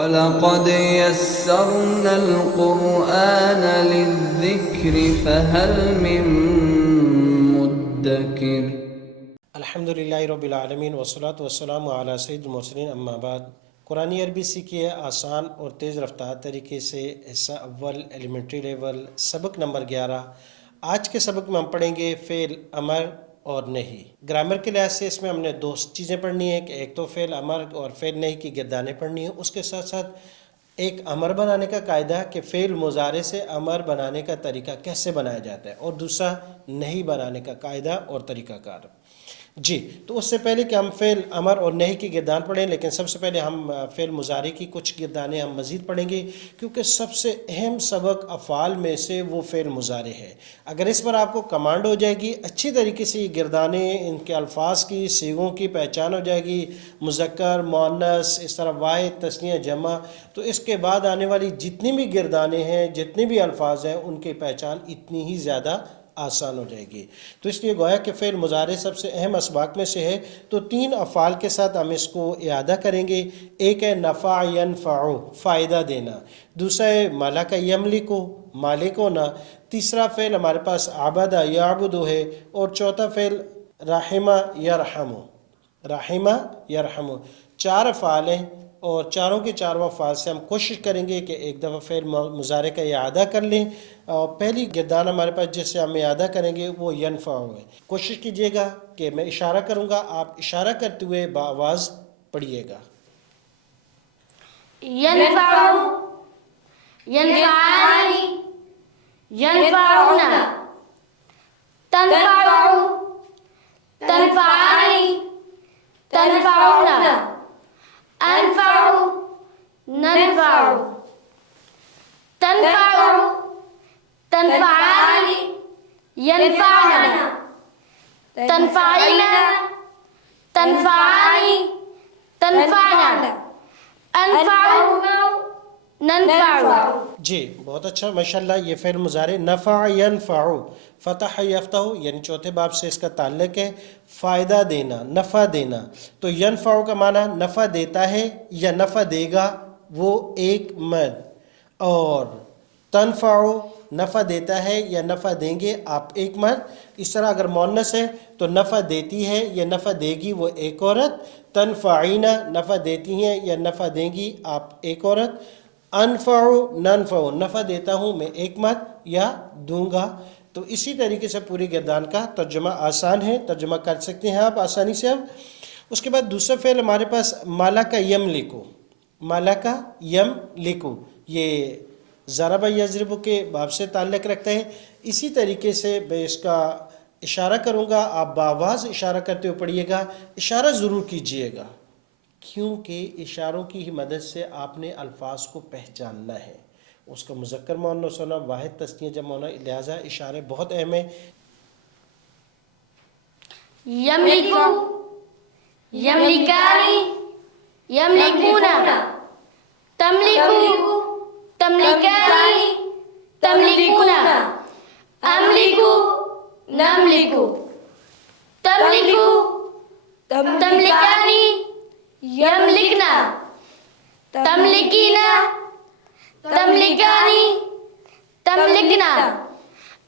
وَلَقَدْ يَسَّرْنَا الْقُرْآنَ لِلذِّكْرِ فَهَلْ مِن مُّدَّكِرٍ۔ الحمدللہ رب العالمین والصلاۃ والسلام علی سید المرسلین، اما بعد۔ قرآن عربی سیکھیے آسان اور تیز رفتار طریقے سے، حصہ اول، ایلیمنٹری لیول، سبق نمبر 11۔ آج کے سبق میں ہم پڑھیں گے فعل امر اور نہیں۔ گرامر کے لحاظ سے اس میں ہم نے دو چیزیں پڑھنی ہیں کہ ایک تو فعل امر اور فعل نہیں کی گردانیں پڑھنی ہیں، اس کے ساتھ ساتھ ایک امر بنانے کا قاعدہ کہ فعل مضارع سے امر بنانے کا طریقہ کیسے بنایا جاتا ہے، اور دوسرا نہیں بنانے کا قاعدہ اور طریقہ کار۔ جی، تو اس سے پہلے کہ ہم فعل امر اور نہیں کی گردان پڑھیں، لیکن سب سے پہلے ہم فعل مضارع کی کچھ گردانیں ہم مزید پڑھیں گے، کیونکہ سب سے اہم سبق افعال میں سے وہ فعل مضارع ہے۔ اگر اس پر آپ کو کمانڈ ہو جائے گی، اچھی طریقے سے یہ گردانیں، ان کے الفاظ کی، صیغوں کی پہچان ہو جائے گی، مذکر، مؤنث، اس طرح واحد، تثنیہ، جمع، تو اس کے بعد آنے والی جتنی بھی گردانیں ہیں، جتنے بھی الفاظ ہیں، ان کی پہچان اتنی ہی زیادہ آسان ہو جائے گی۔ تو اس لیے گویا کہ فعل مضارع سب سے اہم اسباق میں سے ہے، تو تین افعال کے ساتھ ہم اس کو اعادہ کریں گے۔ ایک ہے نفع ینفع، فائدہ دینا، دوسرا ہے ملک یملک، مالک ہونا، تیسرا فعل ہمارے پاس عبد یعبد ہے، اور چوتھا فعل رحم یرحم، رحم یرحم۔ چار افعال ہیں، اور چاروں کے چاروں افعال سے ہم کوشش کریں گے کہ ایک دفعہ فعل مضارع کا اعادہ کر لیں۔ اور پہلی گردان ہمارے پاس جس سے ہم اعادہ کریں گے وہ ینفع ہے۔ کوشش کیجئے گا کہ میں اشارہ کروں گا، آپ اشارہ کرتے ہوئے بآواز پڑھیے گا۔ ينفع، ينفعان، ينفعون، تنفع، تنفعان، تنفعون، أنفع، ننفع، تنفع، تنفعان، ينفعن، تنفعين، تنفعان، تنفعن، أنفع، ننفع۔ جی بہت اچھا، ماشاءاللہ۔ یہ فعل مضارع نفع ینفع، فتح یفتح، یعنی چوتھے باب سے اس کا تعلق ہے، فائدہ دینا، نفع دینا۔ تو ینفع کا معنی نفع دیتا ہے یا نفع دے گا، وہ ایک مرد، اور تنفع نفع دیتا ہے یا نفع دیں گے آپ ایک مرد۔ اس طرح اگر مؤنث ہے تو نفع دیتی ہے یا نفع دے گی وہ ایک عورت۔ تنفعین نفع دیتی ہیں یا نفع دیں گی آپ ایک عورت۔ انفع ننفع، نفع دیتا ہوں میں ایک مرد یا دوں گا۔ تو اسی طریقے سے پوری گردان کا ترجمہ آسان ہے، ترجمہ کر سکتے ہیں آپ آسانی سے۔ اب اس کے بعد دوسرا فعل ہمارے پاس ملک یملک، ملک یملک، یہ ضرب یضرب کے باب سے تعلق رکھتا ہے۔ اسی طریقے سے میں اس کا اشارہ کروں گا، آپ بآواز اشارہ کرتے ہوئے پڑھیے گا، اشارہ ضرور کیجئے گا، کیونکہ اشاروں کی ہی مدد سے آپ نے الفاظ کو پہچاننا ہے، اس کا مذکر مؤنث ہونا، واحد تثنیہ جمع ہونا، لہٰذا اشارے بہت اہم ہیں۔ يملك، يملكان، يملكون، تملك، تملكان، تملكون، أملك، نملك، تملك، تملكان، يملكن، تملكين، تملكان، تملكن،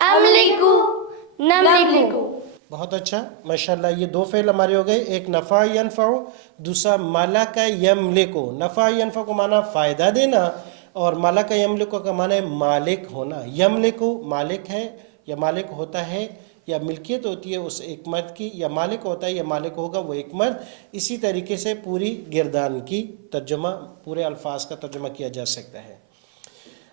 أملك، نملك۔ بہت اچھا، ماشاءاللہ۔ یہ دو فعل ہمارے ہو گئے، ایک نفع ینفع، دوسرا ملک یملک۔ نفع ینفع کو معنی فائدہ دینا، اور ملک یملک کا معنی مالک ہونا۔ یملک مالک ہے یا مالک ہوتا ہے، یا ملکیت ہوتی ہے اس ایک مرد کی، یا مالک ہوتا ہے یا مالک ہوگا وہ ایک مرد۔ اسی طریقے سے پوری گردان کی ترجمہ، پورے الفاظ کا ترجمہ کیا جا سکتا ہے۔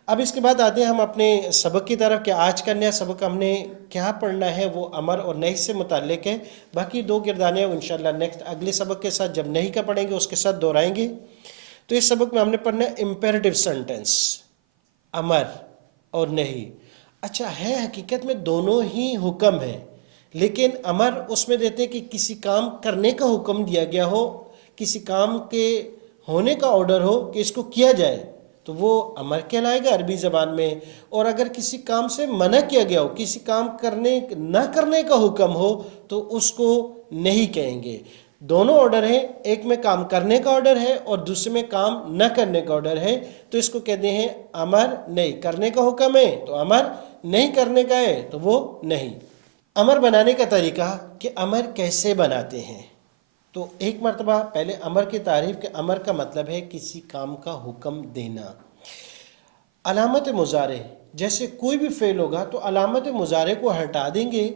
اب اس کے بعد آتے ہیں ہم اپنے سبق کی طرف کہ آج کا نیا سبق ہم نے کیا پڑھنا ہے، وہ امر اور نہیں سے متعلق ہے۔ باقی دو گردانیں انشاءاللہ نیکسٹ اگلے سبق کے ساتھ جب نہیں کا پڑھیں گے اس کے ساتھ دہرائیں گے۔ تو اس سبق میں ہم نے پڑھنا ہے امپیریٹیو سینٹنس، امر اور نہیں۔ اچھا ہے، حقیقت میں دونوں ہی حکم ہیں، لیکن امر اس میں دیتے ہیں کہ کسی کام کرنے کا حکم دیا گیا ہو، کسی کام کے ہونے کا آرڈر ہو کہ اس کو کیا جائے، تو وہ امر کہلائے گا عربی زبان میں۔ اور اگر کسی کام سے منع کیا گیا ہو، کسی کام نہ کرنے کا حکم ہو، تو اس کو نہیں کہیں گے۔ دونوں آرڈر ہیں، ایک میں کام کرنے کا آرڈر ہے اور دوسرے میں کام نہ کرنے کا آرڈر ہے، تو اس کو کہتے ہیں امر نہیں۔ کرنے کا حکم ہے تو امر، نہیں کرنے کا ہے تو وہ نہیں۔ امر بنانے کا طریقہ کہ امر کیسے بناتے ہیں، تو ایک مرتبہ پہلے امر کی تعریف کہ امر کا مطلب ہے کسی کام کا حکم دینا۔ علامت مضارع، جیسے کوئی بھی فعل ہوگا تو علامت مضارع کو ہٹا دیں گے،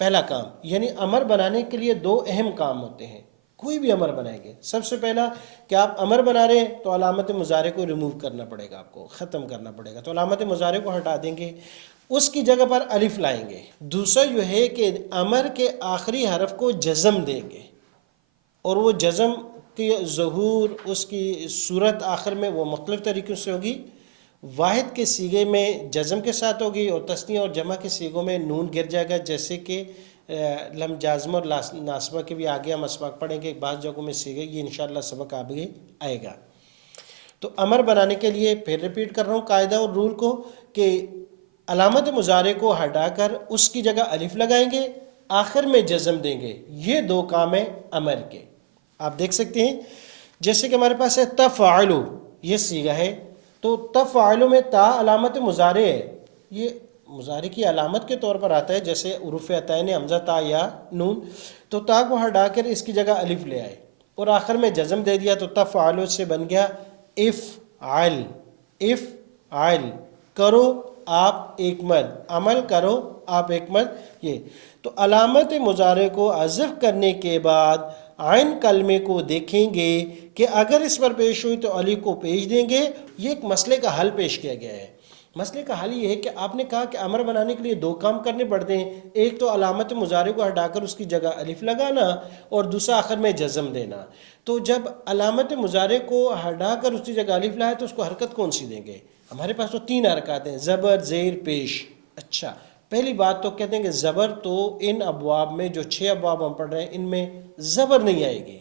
پہلا کام، یعنی امر بنانے کے لیے دو اہم کام ہوتے ہیں۔ کوئی بھی امر بنائیں گے، سب سے پہلا کہ آپ امر بنا رہے ہیں تو علامت مضارع کو ریموو کرنا پڑے گا، آپ کو ختم کرنا پڑے گا، تو علامت مضارع کو ہٹا دیں گے، اس کی جگہ پر الف لائیں گے۔ دوسرا یہ ہے کہ امر کے آخری حرف کو جزم دیں گے، اور وہ جزم کی ظہور، اس کی صورت آخر میں وہ مختلف طریقوں سے ہوگی۔ واحد کے صیغے میں جزم کے ساتھ ہوگی، اور تثنیہ اور جمع کے صیغوں میں نون گر جائے گا، جیسے کہ لم جازمہ اور ناصبہ کے بھی آگے ہم اسباق پڑھیں گے، بعض جگہوں میں صیغے، یہ انشاءاللہ سبق آگے آئے گا۔ تو امر بنانے کے لیے پھر ریپیٹ کر رہا ہوں قاعدہ اور رول کو، کہ علامت مضارع کو ہٹا کر اس کی جگہ الف لگائیں گے، آخر میں جزم دیں گے، یہ دو کام ہیں امر کے۔ آپ دیکھ سکتے ہیں جیسے کہ ہمارے پاس ہے تفعلو، یہ صیغہ ہے، تو تفعلو میں تا علامت مضارع ہے، یہ مضارع کی علامت کے طور پر آتا ہے، جیسے حروف عطائین حمزہ تا یا نون، تو تا کو ہٹا کر اس کی جگہ الف لے آئے اور آخر میں جزم دے دیا، تو تفعلو سے بن گیا افعل، افعل، کرو آپ ایک مرد، عمل کرو آپ ایک مرد۔ یہ تو علامت مضارع کو حذف کرنے کے بعد عین کلمے کو دیکھیں گے کہ اگر اس پر پیش ہوئی تو علی کو پیش دیں گے۔ یہ ایک مسئلے کا حل پیش کیا گیا ہے۔ مسئلے کا حل یہ ہے کہ آپ نے کہا کہ امر بنانے کے لیے دو کام کرنے پڑتے ہیں، ایک تو علامت مضارع کو ہٹا کر اس کی جگہ الف لگانا، اور دوسرا آخر میں جزم دینا۔ تو جب علامت مضارع کو ہٹا کر اس کی جگہ الف لائے تو اس کو حرکت کون سی دیں گے؟ ہمارے پاس تو تین حرکات ہیں، زبر، زیر، پیش۔ اچھا، پہلی بات تو کہتے ہیں کہ زبر تو ان ابواب میں، جو 6 ابواب ہم پڑھ رہے ہیں، ان میں زبر نہیں آئے گی،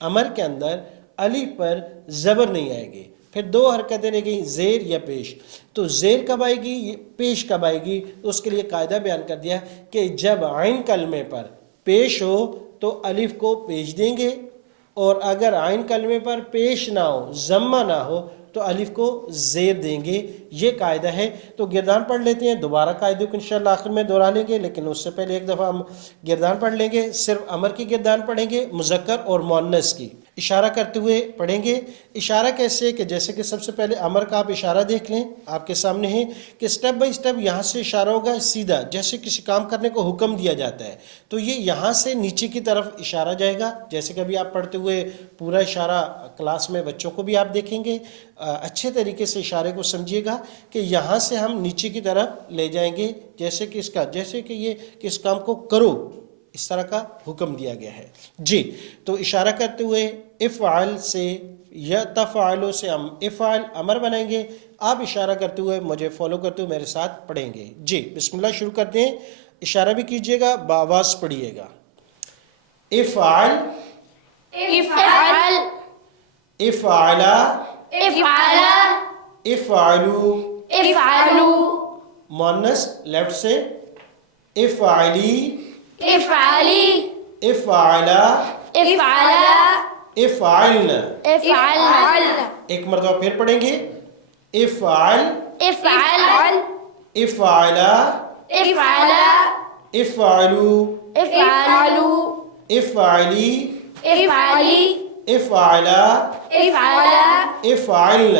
امر کے اندر الف پر زبر نہیں آئے گی۔ پھر دو حرکتیں رہ گئیں، زیر یا پیش۔ تو زیر کب آئے گی، پیش کب آئے گی؟ تو اس کے لیے قاعدہ بیان کر دیا کہ جب عین کلمے پر پیش ہو تو الف کو پیش دیں گے، اور اگر عین کلمے پر پیش نہ ہو، ضمہ نہ ہو، تو الف کو زیر دیں گے۔ یہ قاعدہ ہے۔ تو گردان پڑھ لیتے ہیں، دوبارہ قاعدے کو انشاءاللہ آخر میں دہرا لیں گے، لیکن اس سے پہلے ایک دفعہ ہم گردان پڑھ لیں گے۔ صرف امر کی گردان پڑھیں گے، مذکر اور مؤنث کی اشارہ کرتے ہوئے پڑھیں گے۔ اشارہ کیسے کہ جیسے کہ سب سے پہلے امر کا آپ اشارہ دیکھ لیں، آپ کے سامنے ہے کہ سٹیپ بائی سٹیپ یہاں سے اشارہ ہوگا سیدھا، جیسے کسی کام کرنے کو حکم دیا جاتا ہے تو یہ یہاں سے نیچے کی طرف اشارہ جائے گا، جیسے کہ ابھی آپ پڑھتے ہوئے پورا اشارہ کلاس میں بچوں کو بھی آپ دیکھیں گے، اچھے طریقے سے اشارے کو سمجھیے گا کہ یہاں سے ہم نیچے کی طرف لے جائیں گے، جیسے کہ جیسے کہ یہ کہ اس کام کو کرو، اس طرح کا حکم دیا گیا ہے۔ جی، تو اشارہ کرتے ہوئے افعل سے یا تفعلو سے ہم افعل امر بنائیں گے، آپ اشارہ کرتے ہوئے مجھے فالو کرتے ہوئے میرے ساتھ پڑھیں گے۔ جی، بسم اللہ شروع کرتے ہیں، اشارہ بھی کیجئے گا، بآواز پڑھیے گا۔ افعل، افعل، افعلا، افعل، افعلو، افعلوا، مؤنث لیفٹ سے، افعلی، افعلی، افعلا، افعلا، افعلن۔ افعلنا، ایک مرتبہ پھر پڑھیں گے، افعل، افعل، افعلا، افعلا، افعلو، افعلوا، افعلی، افعلی، افعلا، افعلا، افعلن۔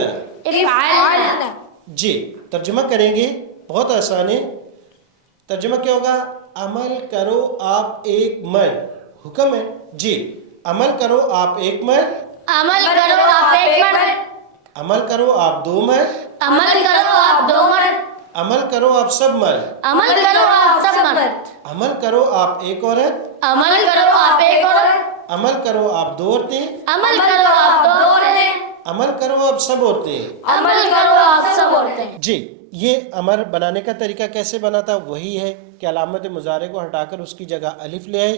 افعلنا۔ جی، ترجمہ کریں گے، بہت آسان ہے۔ ترجمہ کیا ہوگا؟ عمل کرو آپ ایک مرد، حکم ہے۔ جی، عمل کرو آپ ایک مرد، عمل کرو آپ ایک مرد، عمل کرو آپ دو مرد، عمل کرو آپ دو مرد، عمل کرو آپ سب مرد، عمل کرو آپ سب مرد، عمل کرو آپ ایک عورت، عمل کرو آپ ایک عورت، عمل کرو آپ دو عورتیں، عمل کرو آپ دو عورتیں، عمل کرو آپ سب عورتیں۔ عمل کرو آپ سب عورتیں۔ جی، یہ امر بنانے کا طریقہ کیسے بنا تھا؟ وہی ہے کہ علامت مضارع کو ہٹا کر اس کی جگہ الف لے آئے۔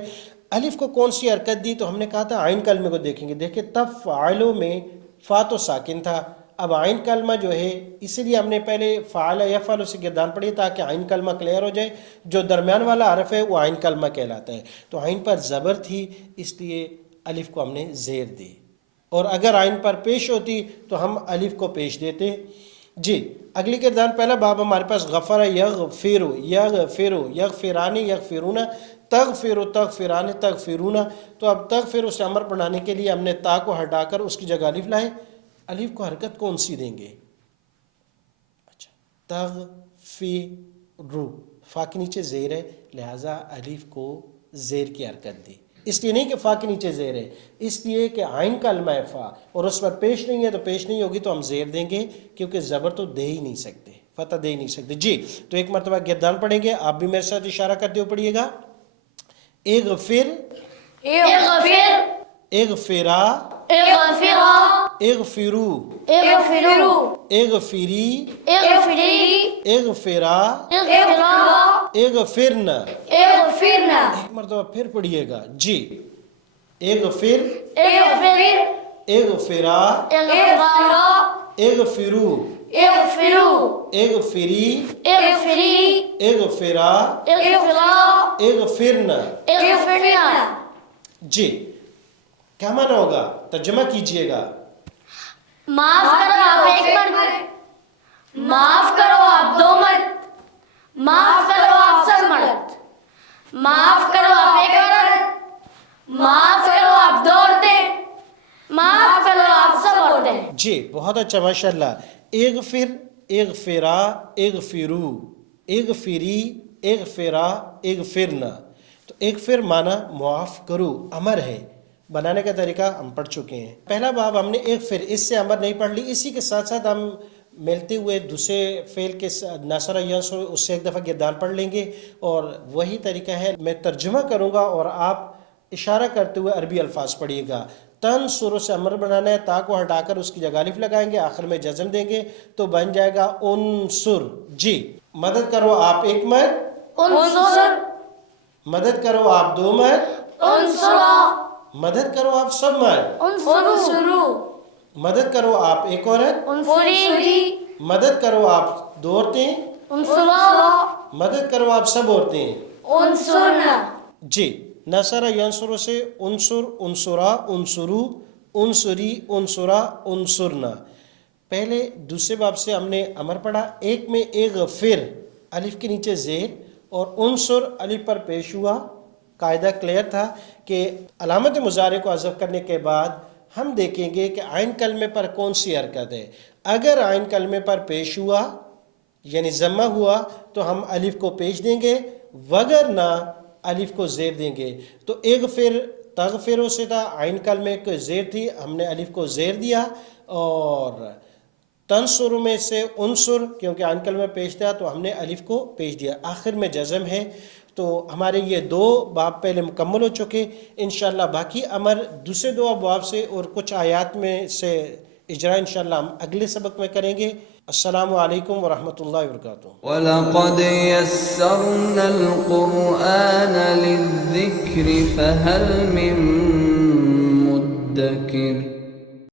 الف کو کون سی حرکت دی؟ تو ہم نے کہا تھا عین کلمے کو دیکھیں گے۔ دیکھیں تفعلو میں فا تو ساکن تھا، اب عین کلمہ جو ہے اسی لیے ہم نے پہلے فعل یفعل سے گردان پڑھی تاکہ عین کلمہ کلیئر ہو جائے. جو درمیان والا حرف ہے وہ عین کلمہ کہلاتا ہے. تو عین پر زبر تھی اس لیے الف کو ہم نے زیر دی, اور اگر عین پر پیش ہوتی تو ہم الف کو پیش دیتے. جی اگلی گردان پہلا باب ہمارے پاس غفر یغفر یغفر یغفران یغفرون تغفر تغفران تغفرون. تو اب تغفر سے امر بنانے کے لیے ہم نے تا کو ہٹا کر اس کی جگہ الف لائے. الف کو حرکت کون سی دیں گے؟ اچھا تغفر, فا کے نیچے زیر ہے لہذا الف کو زیر کی حرکت دی. اس لیے نہیں کہ فا کے نیچے زیر ہے, اس لیے کہ عین کلمہ ہے فا اور اس پر پیش نہیں ہے تو پیش نہیں ہوگی تو ہم زیر دیں گے کیونکہ زبر تو دے ہی نہیں سکتے, فتح دے ہی نہیں سکتے. جی تو ایک مرتبہ گردان پڑھیں گے, آپ بھی میرے ساتھ اشارہ کرتے ہوئے پڑھیے گا. اغفر اغفر اغفرا اغفرا اغفرو اغفروا اغفری اغفری اغفرا اغفرا اغفرنا. اغفرنا ایک مرتبہ پھر پڑھیے گا. جی اغفر اغفر اغفرا اغفرا اغفرو اغفروا اغفری اغفری اغفرا اغفرا اغفرنا. اغفرنا. جی کیا معنی ہوگا؟ ترجمہ کیجئے گا. معاف کرو آپ ایک مرد, معاف کرو آپ دو مرد, معاف کرو آپ سب مرد, معاف کرو آپ ایک عورت, معاف کرو آپ دو عورتیں, معاف کرو آپ سب عورتیں. جی بہت اچھا ماشاءاللہ. اغفر اغفرا اغفرو اغفری اغفرا اغفرنا. تو اغفر معنی معاف کرو امر ہے, بنانے کا طریقہ ہم پڑھ چکے ہیں. پہلا باب ہم نے اغفر اس سے امر نہیں پڑھ لی, اسی کے ساتھ ساتھ ہم ملتے ہوئے دوسرے فعل کے ناصر ینصر اس سے ایک دفعہ گردان پڑھ لیں گے, اور وہی طریقہ ہے میں ترجمہ کروں گا اور آپ اشارہ کرتے ہوئے عربی الفاظ پڑھیے گا. تنصر سے امر بنانا ہے, تا کو ہٹا کر اس کی جگہ الف لگائیں گے, آخر میں جزم دیں گے تو بن جائے گا انصر. جی مدد کرو آپ ایک مرد, انصر مدد کرو آپ دو مرد, انصرا مدد کرو آپ سب مرد, انصروا مدد کرو آپ ایک عورت, انصری مدد کرو آپ دو عورتیں, انصرا مدد کرو آپ سب عورتیں. انصرنا. جی نصر ینصر سے انصر انصرا انصرو انصری انصرا انصرنا. پہلے دوسرے باب سے ہم نے امر پڑھا, ایک میں اغفر الف کے نیچے زیر اور انصر الف پر پیش ہوا. قاعدہ کلیئر تھا کہ علامت مضارع کو حذف کرنے کے بعد ہم دیکھیں گے کہ عین کلمے پر کون سی حرکت ہے. اگر عین کلمے پر پیش ہوا یعنی ضمہ ہوا تو ہم الف کو پیش دیں گے, وگرنہ الف کو زیر دیں گے. تو اغفر تغفر سے تھا, عین کلمے کو زیر تھی, ہم نے الف کو زیر دیا. اور تنصر میں سے انصر کیونکہ عین کلمے پیش تھا تو ہم نے الف کو پیش دیا, آخر میں جزم ہے. تو ہمارے یہ دو باب پہلے مکمل ہو چکے. انشاءاللہ باقی امر دوسرے دو ابواب سے اور کچھ آیات میں سے اجرا انشاءاللہ ہم اگلے سبق میں کریں گے. السلام علیکم ورحمۃ اللہ وبرکاتہ. وَلَقَدْ يَسَّرْنَا الْقُرْآنَ لِلذِّكْرِ فَهَلْ مِن مُّدَّكِرٍ